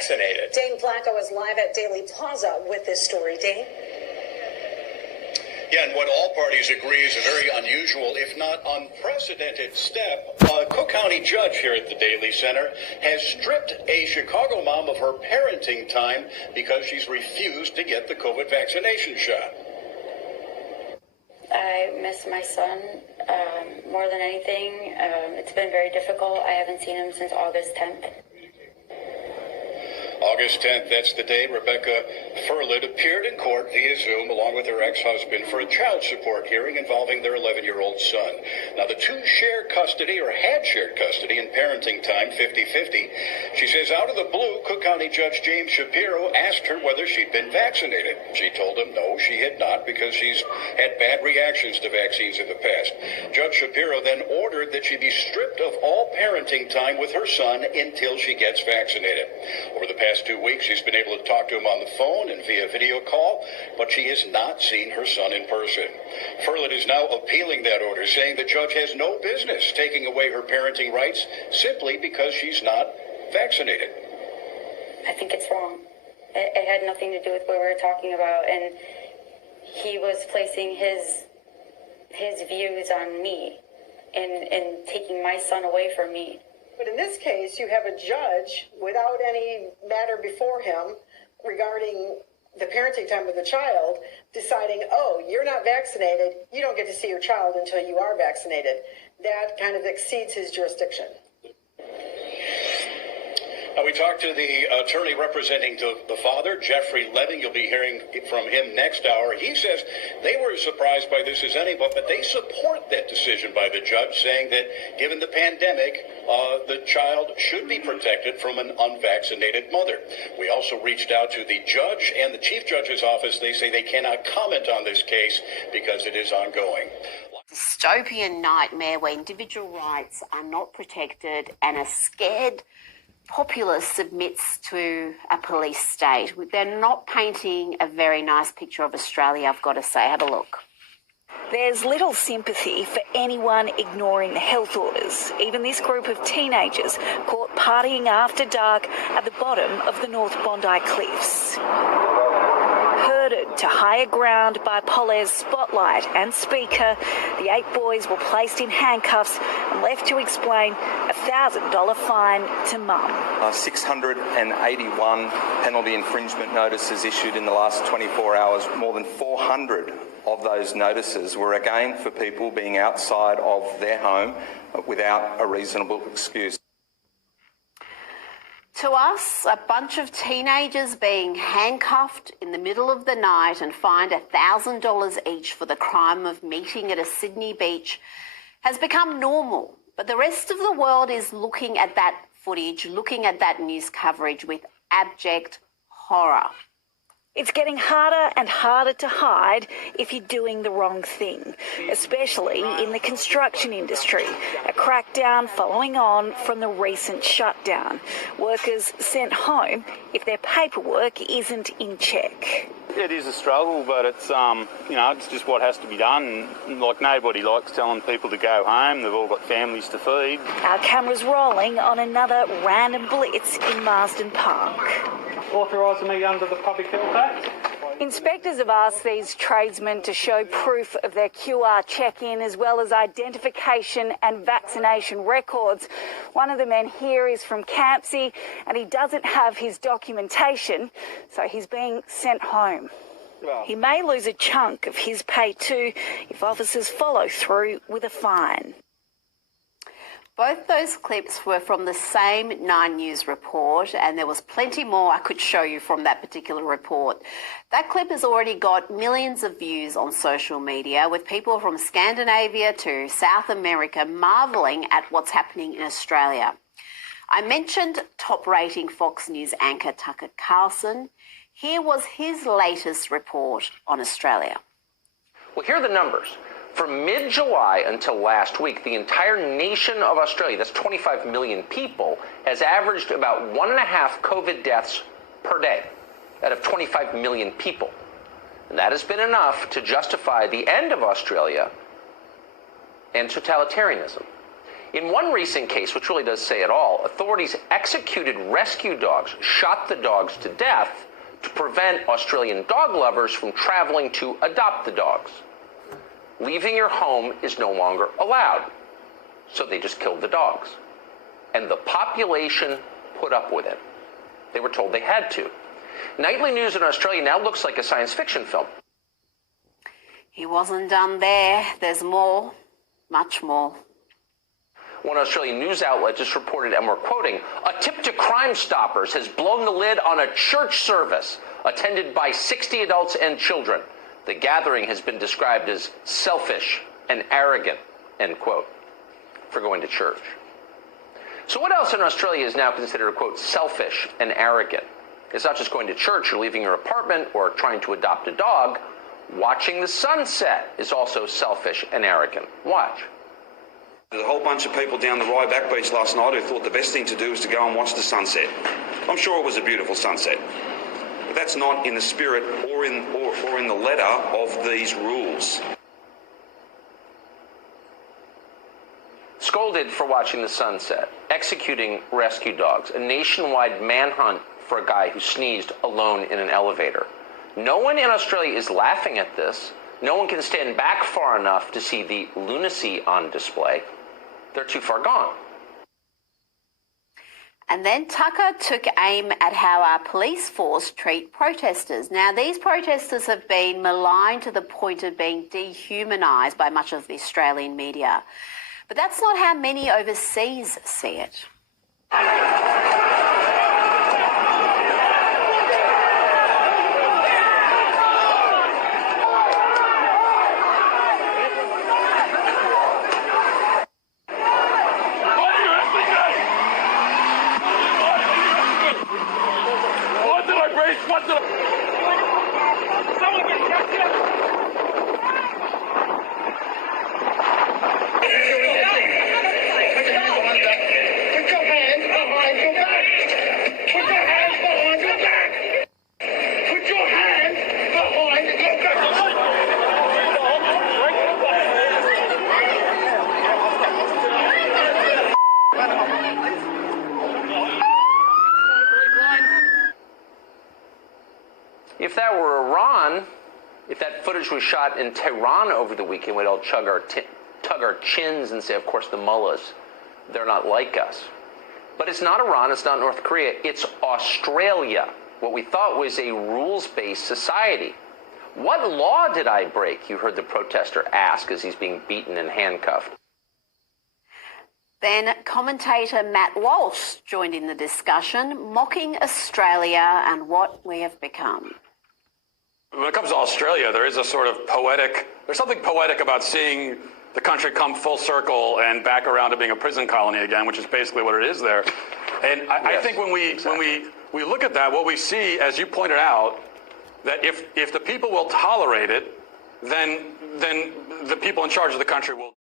vaccinated. Dane Flacco is live at Daily Plaza with this story. Dane? Yeah, and what all parties agree is a very unusual, if not unprecedented step. A Cook County judge here at the Daily Center has stripped a Chicago mom of her parenting time because she's refused to get the COVID vaccination shot. I miss my son more than anything. It's been very difficult. I haven't seen him since August 10th. August 10th, that's the day Rebecca Furlid appeared in court via Zoom along with her ex-husband for a child support hearing involving their 11-year-old son. Now, the two share custody, or had shared custody in parenting time, 50-50. She says out of the blue, Cook County Judge James Shapiro asked her whether she'd been vaccinated. She told him no, she had not, because she's had bad reactions to vaccines in the past. Judge Shapiro then ordered that she be stripped of all parenting time with her son until she gets vaccinated. Over the past 2 weeks, she's been able to talk to him on the phone and via video call, but she has not seen her son in person. Furlid is now appealing that order, saying the judge has no business taking away her parenting rights simply because she's not vaccinated. I think it's wrong. It had nothing to do with what we were talking about, and he was placing his views on me and taking my son away from me. But in this case, you have a judge without any matter before him regarding the parenting time of the child deciding, oh, you're not vaccinated, you don't get to see your child until you are vaccinated. That kind of exceeds his jurisdiction. Now, we talked to the attorney representing the father, Jeffrey Leving. You'll be hearing from him next hour. He says they were as surprised by this as anyone, but they support that decision by the judge, saying that given the pandemic, the child should be protected from an unvaccinated mother. We also reached out to the judge and the chief judge's office. They say they cannot comment on this case because it is ongoing. Dystopian nightmare where individual rights are not protected and a scared populace submits to a police state. They're not painting a very nice picture of Australia, I've got to say. Have a look. There's little sympathy for anyone ignoring the health orders. Even this group of teenagers caught partying after dark at the bottom of the North Bondi Cliffs. Herded to higher ground by Polaire's spotlight and speaker, the 8 boys were placed in handcuffs and left to explain a $1,000 fine to mum. 681 penalty infringement notices issued in the last 24 hours. More than 400 of those notices were again for people being outside of their home without a reasonable excuse. To us, a bunch of teenagers being handcuffed in the middle of the night and fined $1,000 each for the crime of meeting at a Sydney beach has become normal. But the rest of the world is looking at that footage, looking at that news coverage with abject horror. It's getting harder and harder to hide if you're doing the wrong thing, especially in the construction industry. A crackdown following on from the recent shutdown. Workers sent home if their paperwork isn't in check. It is a struggle, but it's it's just what has to be done. Like, nobody likes telling people to go home. They've all got families to feed. Our cameras rolling on another random blitz in Marsden Park. Authorising me under the Public Health Act. Inspectors have asked these tradesmen to show proof of their QR check-in as well as identification and vaccination records. One of the men here is from Campsie and he doesn't have his documentation, so he's being sent home. He may lose a chunk of his pay too if officers follow through with a fine. Both those clips were from the same 9 News report, and there was plenty more I could show you from that particular report. That clip has already got millions of views on social media, with people from Scandinavia to South America marvelling at what's happening in Australia. I mentioned top-rating Fox News anchor Tucker Carlson. Here was his latest report on Australia. Well, here are the numbers. From mid-July until last week, the entire nation of Australia, that's 25 million people, has averaged about 1.5 COVID deaths per day out of 25 million people. And that has been enough to justify the end of Australia and totalitarianism. In one recent case, which really does say it all, authorities executed rescue dogs, shot the dogs to death to prevent Australian dog lovers from traveling to adopt the dogs. Leaving your home is no longer allowed, so they just killed the dogs. And the population put up with it. They were told they had to. Nightly news in Australia now looks like a science fiction film. He wasn't done there. There's more, much more. One Australian news outlet just reported, and we're quoting, a tip to Crime Stoppers has blown the lid on a church service attended by 60 adults and children. The gathering has been described as selfish and arrogant, end quote, for going to church. So what else in Australia is now considered, quote, selfish and arrogant? It's not just going to church or leaving your apartment or trying to adopt a dog. Watching the sunset is also selfish and arrogant. Watch. There's a whole bunch of people down the Ryback Beach last night who thought the best thing to do was to go and watch the sunset. I'm sure it was a beautiful sunset. But that's not in the spirit or in the letter of these rules. Scolded for watching the sunset, executing rescue dogs, a nationwide manhunt for a guy who sneezed alone in an elevator. No one in Australia is laughing at this. No one can stand back far enough to see the lunacy on display. They're too far gone. And then Tucker took aim at how our police force treat protesters. Now, these protesters have been maligned to the point of being dehumanised by much of the Australian media. But that's not how many overseas see it. If that were Iran, if that footage was shot in Tehran over the weekend, we'd all tug our chins and say, of course, the mullahs, they're not like us. But it's not Iran, it's not North Korea, it's Australia, what we thought was a rules-based society. What law did I break? You heard the protester ask as he's being beaten and handcuffed. Then commentator Matt Walsh joined in the discussion, mocking Australia and what we have become. When it comes to Australia, there is a sort of there's something poetic about seeing the country come full circle and back around to being a prison colony again, which is basically what it is there. And I think when we look at that, what we see, as you pointed out, that if the people will tolerate it, then the people in charge of the country will.